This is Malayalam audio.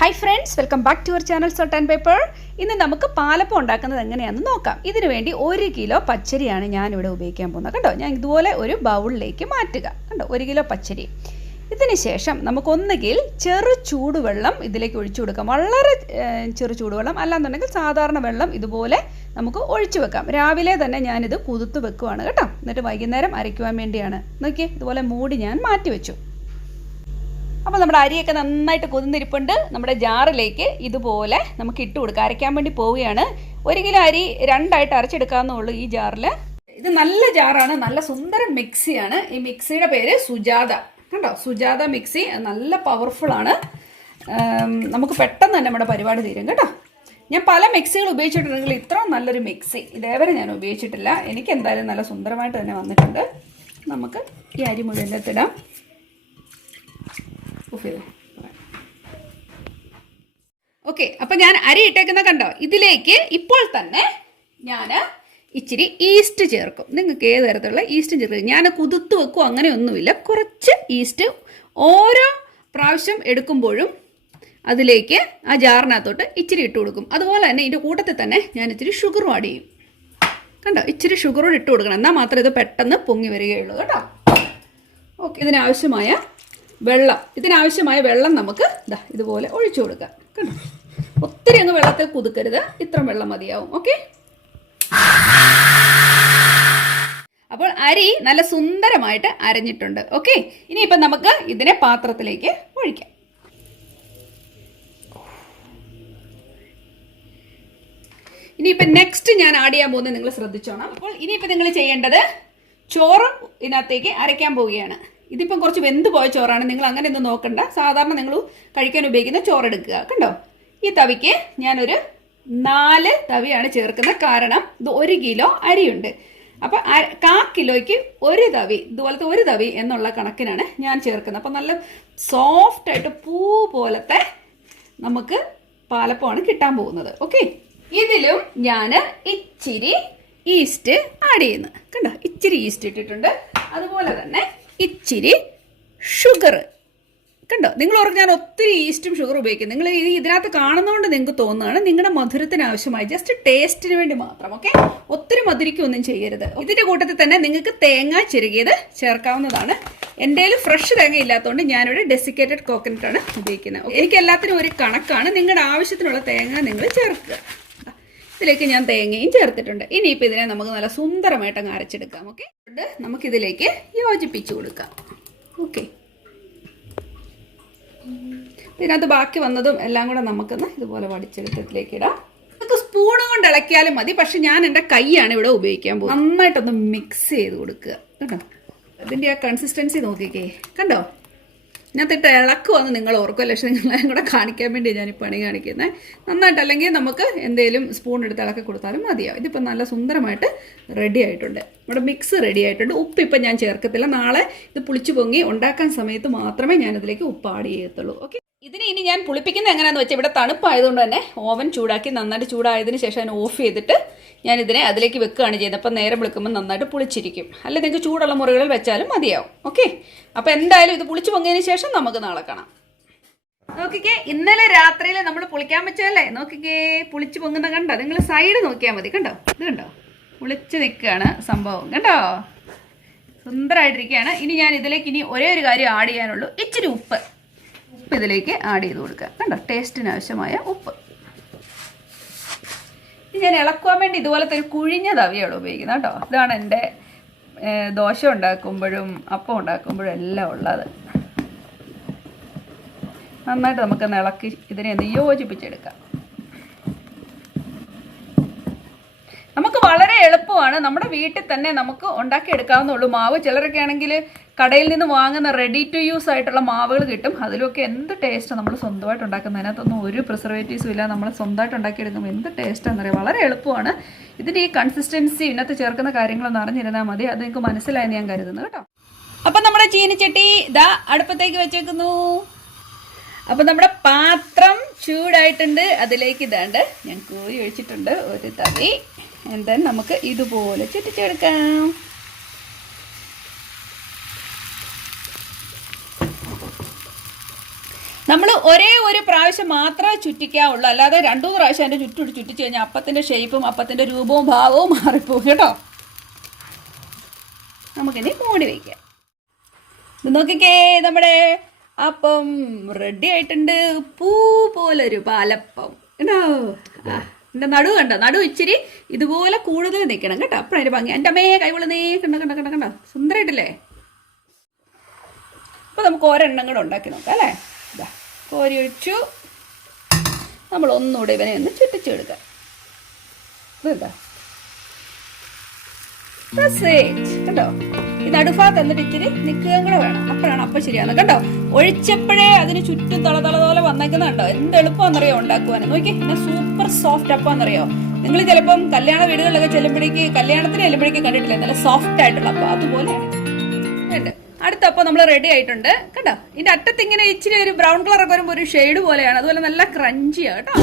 Hi friends, welcome back to your channel salt and pepper. ഇന്ന് നമുക്ക് പാലപ്പം ഉണ്ടാക്കുന്നത് എങ്ങനെയാണെന്ന് നോക്കാം. ഇതിനു വേണ്ടി 1 കിലോ പച്ചരിയാണ് ഞാനിവിടെ ഉപയോഗിക്കാൻ പോകുന്നത്. കണ്ടോ, ഞാൻ ഇതുപോലെ ഒരു ബൗളിലേക്ക് മാറ്റുക. കണ്ടോ, 1 കിലോ പച്ചരി. ഇതിന് ശേഷം നമുക്കൊന്നുകിൽ ചെറു ചൂടുവെള്ളം ഇതിലേക്ക് ഒഴിച്ചു കൊടുക്കാം. വളരെ ചെറു ചൂടുവെള്ളം, അല്ലാന്നുണ്ടെങ്കിൽ സാധാരണ വെള്ളം ഇതുപോലെ നമുക്ക് ഒഴിച്ചു വെക്കാം. രാവിലെ തന്നെ ഞാനിത് കുതിർത്ത് വെക്കുവാണ് കേട്ടോ. എന്നിട്ട് വൈകുന്നേരം അരയ്ക്കുവാൻ വേണ്ടിയാണ്. നോക്കിയേ, ഇതുപോലെ മൂടി ഞാൻ മാറ്റി വെച്ചു. അപ്പോൾ നമ്മുടെ അരിയൊക്കെ നന്നായിട്ട് കുതിർന്നിരിപ്പുണ്ട്. നമ്മുടെ ജാറിലേക്ക് ഇതുപോലെ നമുക്ക് ഇട്ട് കൊടുക്കാം. അരയ്ക്കാൻ വേണ്ടി പോവുകയാണ്. 1 കിലോ അരി 2 ആയിട്ട് അരച്ചെടുക്കാവുന്നുള്ളൂ ഈ ജാറിൽ. ഇത് നല്ല ജാറാണ്, നല്ല സുന്ദരം മിക്സിയാണ്. ഈ മിക്സിയുടെ പേര് സുജാത. കണ്ടോ, സുജാത മിക്സി നല്ല പവർഫുൾ ആണ്. നമുക്ക് പെട്ടെന്ന് തന്നെ നമ്മുടെ പരിപാടി തീരും കേട്ടോ. ഞാൻ പല മിക്സികൾ ഉപയോഗിച്ചിട്ടുണ്ടെങ്കിൽ ഇത്രയും നല്ലൊരു മിക്സി ഇതേവരെ ഞാൻ ഉപയോഗിച്ചിട്ടില്ല. എനിക്ക് എന്തായാലും നല്ല സുന്ദരമായിട്ട് തന്നെ വന്നിട്ടുണ്ട്. നമുക്ക് ഈ അരി മുഴുവനിലെത്തിടാം. ഓക്കെ, അപ്പം ഞാൻ അരി ഇട്ടേക്കുന്ന കണ്ടോ. ഇതിലേക്ക് ഇപ്പോൾ തന്നെ ഞാൻ ഇച്ചിരി ഈസ്റ്റ് ചേർക്കും. നിങ്ങൾക്ക് ഏത് തരത്തിലുള്ള ഈസ്റ്റും ചേർക്കും. ഞാൻ കുതിർത്ത് വെക്കും, അങ്ങനെയൊന്നുമില്ല. കുറച്ച് ഈസ്റ്റ് ഓരോ പ്രാവശ്യം എടുക്കുമ്പോഴും അതിലേക്ക് ആ ജാറിനകത്തോട്ട് ഇച്ചിരി ഇട്ട് കൊടുക്കും. അതുപോലെ തന്നെ ഇതിൻ്റെ കൂട്ടത്തിൽ തന്നെ ഞാൻ ഇച്ചിരി ഷുഗറും ആഡ് ചെയ്യും. കണ്ടോ, ഇച്ചിരി ഷുഗറും ഇട്ട് കൊടുക്കണം. എന്നാൽ മാത്രമേ ഇത് പെട്ടെന്ന് പൊങ്ങി വരികയുള്ളൂ കേട്ടോ. ഓക്കെ, ഇതിനാവശ്യമായ വെള്ളം നമുക്ക് ഇതുപോലെ ഒഴിച്ചു കൊടുക്കാം. കണ്ടോ, ഒത്തിരി അങ്ങ് വെള്ളത്തിൽ കുതുക്കരുത്, ഇത്ര വെള്ളം മതിയാവും. ഓക്കെ, അപ്പോൾ അരി നല്ല സുന്ദരമായിട്ട് അരഞ്ഞിട്ടുണ്ട്. ഓക്കെ, ഇനിയിപ്പം നമുക്ക് ഇതിനെ പാത്രത്തിലേക്ക് ഒഴിക്കാം. ഇനിയിപ്പം നെക്സ്റ്റ് ഞാൻ ആഡ് ചെയ്യാൻ പോകുന്നത് നിങ്ങൾ ശ്രദ്ധിച്ചോണം. അപ്പോൾ ഇനിയിപ്പം നിങ്ങൾ ചെയ്യേണ്ടത് ചോറ് ഇതിനകത്തേക്ക് അരയ്ക്കാൻ പോവുകയാണ്. ഇതിപ്പം കുറച്ച് വെന്ത് പോയ ചോറാണ്. നിങ്ങൾ അങ്ങനെ ഒന്നും നോക്കണ്ട. സാധാരണ നിങ്ങൾ കഴിക്കാൻ ഉപയോഗിക്കുന്ന ചോറെടുക്കുക. കണ്ടോ, ഈ തവിക്ക് ഞാനൊരു 4 തവിയാണ് ചേർക്കുന്നത്. കാരണം ഇത് 1 കിലോ അരിയുണ്ട്. അപ്പം 1/4 കിലോയ്ക്ക് 1 തവി, ഇതുപോലത്തെ 1 തവി എന്നുള്ള കണക്കിനാണ് ഞാൻ ചേർക്കുന്നത്. അപ്പം നല്ല സോഫ്റ്റായിട്ട് പൂ പോലത്തെ നമുക്ക് പാലപ്പമാണ് കിട്ടാൻ പോകുന്നത്. ഓക്കെ, ഇതിലും ഞാൻ ഇച്ചിരി ഈസ്റ്റ് ആഡ് ചെയ്യുന്നു. കണ്ടോ, ഇച്ചിരി ഈസ്റ്റ് ഇട്ടിട്ടുണ്ട്. അതുപോലെ തന്നെ ഇച്ചിരി ഷുഗർ. കണ്ടോ, നിങ്ങൾ ഓർക്കും ഞാൻ ഒത്തിരി ഈസ്റ്റും ഷുഗർ ഉപയോഗിക്കും. നിങ്ങൾ ഇതിനകത്ത് കാണുന്നതുകൊണ്ട് നിങ്ങൾക്ക് തോന്നുകയാണ്. നിങ്ങളുടെ മധുരത്തിന് ആവശ്യമായി ജസ്റ്റ് ടേസ്റ്റിന് വേണ്ടി മാത്രം. ഓക്കെ, ഒത്തിരി മധുരിക്കൊന്നും ചെയ്യരുത്. ഇതിൻ്റെ കൂട്ടത്തിൽ തന്നെ നിങ്ങൾക്ക് തേങ്ങ ചിരകിയത് ചേർക്കാവുന്നതാണ്. എൻ്റെ കയ്യിൽ ഫ്രഷ് തേങ്ങ ഇല്ലാത്തതുകൊണ്ട് ഞാനിവിടെ ഡെസിക്കേറ്റഡ് കോക്കനട്ടാണ് ഉപയോഗിക്കുന്നത്. എനിക്ക് എല്ലാത്തിനും ഒരു കണക്കാണ്. നിങ്ങളുടെ ആവശ്യത്തിനുള്ള തേങ്ങ നിങ്ങൾ ചേർക്കുക. ഇതിലേക്ക് ഞാൻ തേങ്ങയും ചേർത്തിട്ടുണ്ട്. ഇനിയിപ്പോൾ ഇതിനെ നമുക്ക് നല്ല സുന്ദരമായിട്ട് അങ്ങ് അരച്ചെടുക്കാം. ഓക്കെ, നമുക്കിതിലേക്ക് യോജിപ്പിച്ച് കൊടുക്കാം. ഓക്കെ, ഇതിനകത്ത് ബാക്കി വന്നതും എല്ലാം കൂടെ നമുക്കൊന്ന് ഇതുപോലെ വടിച്ചെടുത്തതിലേക്ക് ഇടാം. നമുക്ക് സ്പൂണ് കൊണ്ട് ഇളക്കിയാലും മതി. പക്ഷെ ഞാൻ എൻ്റെ കൈയാണ് ഇവിടെ ഉപയോഗിക്കാൻ പോകുന്നത്. നന്നായിട്ടൊന്ന് മിക്സ് ചെയ്ത് കൊടുക്കുക. കണ്ടോ, ഇതിൻ്റെ ആ കൺസിസ്റ്റൻസി നോക്കിക്കേ. കണ്ടോ, ഇതിനകത്തിട്ട് ഇളക്കുവന്ന് നിങ്ങൾ ഓർക്കുമല്ലോ. പക്ഷെ നിങ്ങളെയും കൂടെ കാണിക്കാൻ വേണ്ടി ഞാൻ ഈ പണി കാണിക്കുന്നത്. നന്നായിട്ട്, അല്ലെങ്കിൽ നമുക്ക് എന്തെങ്കിലും സ്പൂൺ എടുത്ത് ഇളക്കി കൊടുത്താലും മതിയാവും. ഇതിപ്പോൾ നല്ല സുന്ദരമായിട്ട് റെഡി ആയിട്ടുണ്ട്. നമ്മുടെ മിക്സ് റെഡി ആയിട്ടുണ്ട്. ഉപ്പ് ഇപ്പം ഞാൻ ചേർക്കത്തില്ല. നാളെ ഇത് പുളിച്ചു പൊങ്ങി ഉണ്ടാക്കാൻ സമയത്ത് മാത്രമേ ഞാനിതിലേക്ക് ഉപ്പ് ആഡ് ചെയ്യത്തുള്ളൂ. ഓക്കെ, ഇതിന് ഇനി ഞാൻ പുളിപ്പിക്കുന്നത് എങ്ങനെയാണെന്ന് വെച്ചാൽ ഇവിടെ തണുപ്പായതുകൊണ്ട് തന്നെ ഓവൻ ചൂടാക്കി നന്നായിട്ട് ചൂടായതിനു ശേഷം അതിന് ഓഫ് ചെയ്തിട്ട് ഞാനിതിനെ അതിലേക്ക് വെക്കുകയാണ് ചെയ്യുന്നത്. അപ്പം നേരം വിളിക്കുമ്പോൾ നന്നായിട്ട് പുളിച്ചിരിക്കും. അല്ലെങ്കിൽ നിങ്ങൾക്ക് ചൂടുള്ള മുറികളിൽ വെച്ചാലും മതിയാവും. ഓക്കെ, അപ്പോൾ എന്തായാലും ഇത് പുളിച്ചു പൊങ്ങിയതിന് ശേഷം നമുക്ക് നാളെ കാണാം. നോക്കിക്കേ, ഇന്നലെ രാത്രിയിൽ നമ്മൾ പുളിക്കാൻ വെച്ചല്ലേ. നോക്കിക്കേ, പുളിച്ചു പൊങ്ങുന്ന കണ്ടോ. നിങ്ങൾ സൈഡ് നോക്കിയാൽ മതി. കണ്ടോ, ഇത് കണ്ടോ, പുളിച്ച് നിൽക്കുകയാണ് സംഭവം. കണ്ടോ, സുന്ദരമായിട്ടിരിക്കുകയാണ്. ഇനി ഞാൻ ഇതിലേക്ക് ഒരേ ഒരു കാര്യം ആഡ് ചെയ്യാനുള്ളൂ. ഇച്ചിരി ഉപ്പ് ഇതിലേക്ക് ആഡ് ചെയ്ത് കൊടുക്കുക. കണ്ടോ, ടേസ്റ്റിന് ആവശ്യമായ ഉപ്പ്. ഇത് ഞാൻ ഇളക്കുവാൻ വേണ്ടി ഇതുപോലത്തെ ഒരു കുഴിഞ്ഞ തവിയാണ് ഉപയോഗിക്കുന്നത് കേട്ടോ. ഇതാണ് എൻ്റെ ദോശ ഉണ്ടാക്കുമ്പോഴും അപ്പം ഉണ്ടാക്കുമ്പോഴും എല്ലാം ഉള്ളത്. നന്നായിട്ട് നമുക്കൊന്ന് ഇളക്കി ഇതിനെ ഒന്ന് യോജിപ്പിച്ചെടുക്കാം. നമുക്ക് വളരെ എളുപ്പമാണ്. നമ്മുടെ വീട്ടിൽ തന്നെ നമുക്ക് ഉണ്ടാക്കിയെടുക്കാവുന്നുള്ളൂ. മാവ് ചിലരൊക്കെ ആണെങ്കിൽ കടയിൽ നിന്ന് വാങ്ങുന്ന റെഡി ടു യൂസ് ആയിട്ടുള്ള മാവുകൾ കിട്ടും. അതിലൊക്കെ എന്ത് ടേസ്റ്റാണ് നമ്മൾ സ്വന്തമായിട്ട് ഉണ്ടാക്കുന്നത്. അതിനകത്തൊന്നും ഒരു പ്രിസർവേറ്റീവ്സും ഇല്ല. നമ്മൾ സ്വന്തമായിട്ട് ഉണ്ടാക്കിയെടുക്കുമ്പോൾ എന്ത് ടേസ്റ്റാണെന്ന് അറിയാം. വളരെ എളുപ്പമാണ്. ഇതിൻ്റെ ഈ കൺസിസ്റ്റൻസി ഇതിനകത്ത് ചേർക്കുന്ന കാര്യങ്ങളൊന്നും അറിഞ്ഞിരുന്നാൽ മതി. അത് നിങ്ങൾക്ക് മനസ്സിലായെന്ന് ഞാൻ കരുതുന്നു കേട്ടോ. അപ്പം നമ്മുടെ ചീനിച്ചട്ടി ഇതാ അടുപ്പത്തേക്ക് വെച്ചേക്കുന്നു. അപ്പം നമ്മുടെ പാത്രം ചൂടായിട്ടുണ്ട്. അതിലേക്ക് ഇതാണ്ട് ഞാൻ കോരി ഒഴിച്ചിട്ടുണ്ട് 1 തവി. എന്താ നമുക്ക് ഇതുപോലെ ചുറ്റിച്ചെടുക്കാം. നമ്മൾ ഒരേ ഒരു പ്രാവശ്യം മാത്രമേ ചുറ്റിക്കാവുള്ളൂ, അല്ലാതെ 2-3 പ്രാവശ്യം അതിൻ്റെ ചുറ്റും ചുറ്റിച്ച് കഴിഞ്ഞാൽ അപ്പത്തിൻ്റെ ഷേപ്പും അപ്പത്തിൻ്റെ രൂപവും ഭാവവും മാറിപ്പോകും കേട്ടോ. നമുക്കിനി മൂടി വയ്ക്കാം. ഇത് നോക്കിക്കേ, നമ്മുടെ അപ്പം റെഡി ആയിട്ടുണ്ട്. പൂ പോലൊരു പാലപ്പം കേട്ടോ. എൻ്റെ നടുവ് കണ്ടോ, നടുവ് ഇച്ചിരി ഇതുപോലെ കൂടുതൽ നിൽക്കണം കേട്ടോ, അപ്പോഴാണ് അതിൻ്റെ ഭംഗി. എൻ്റെ അമ്മയെ കൈവള നീ കണ്ടോ സുന്ദരമായിട്ടില്ലേ. അപ്പോൾ നമുക്ക് ഒരെണ്ണം കൂടെ ഉണ്ടാക്കി നോക്കാം അല്ലേ. ഇതാ കോരി ഒഴിച്ചു. നമ്മൾ ഒന്നുകൂടെ ഇവനെ ഒന്ന് ചുറ്റിച്ചെടുക്കാം. ഇതെന്താ കേട്ടോ. ഈ നടുഭാഗത്ത് എന്നിട്ട് ഇച്ചിരി നിൽക്കുകയും കൂടെ വേണം, അപ്പോഴാണ് അപ്പം ശരിയാകുന്നത് കേട്ടോ. ഒഴിച്ചപ്പോഴേ അതിന് ചുറ്റും തളതളതോലെ വന്നേക്കുന്നുണ്ടോ. എന്ത് എളുപ്പമെന്നറിയോ ഉണ്ടാക്കുവാൻ. നോക്കി, പിന്നെ സൂപ്പർ സോഫ്റ്റ് അപ്പമെന്നറിയോ. നിങ്ങൾ ചിലപ്പം കല്യാണ വീടുകളിലൊക്കെ ചെല്ലുമ്പോഴേക്ക്, കല്യാണത്തിന് ചെല്ലുമ്പോഴേക്ക് കണ്ടിട്ടില്ലേ നല്ല സോഫ്റ്റ് ആയിട്ടുള്ള അപ്പം, അതുപോലെയാണ് ഉണ്ട്. അടുത്ത അപ്പം നമ്മൾ റെഡി ആയിട്ടുണ്ട് കേട്ടോ. ഇതിൻ്റെ അറ്റത്ത് ഇങ്ങനെ ഇച്ചിരി ഒരു ബ്രൗൺ കളറൊക്കെ വരുമ്പോൾ ഒരു ഷെയ്ഡ് പോലെയാണ്, അതുപോലെ നല്ല ക്രഞ്ചിയാണ് കേട്ടോ.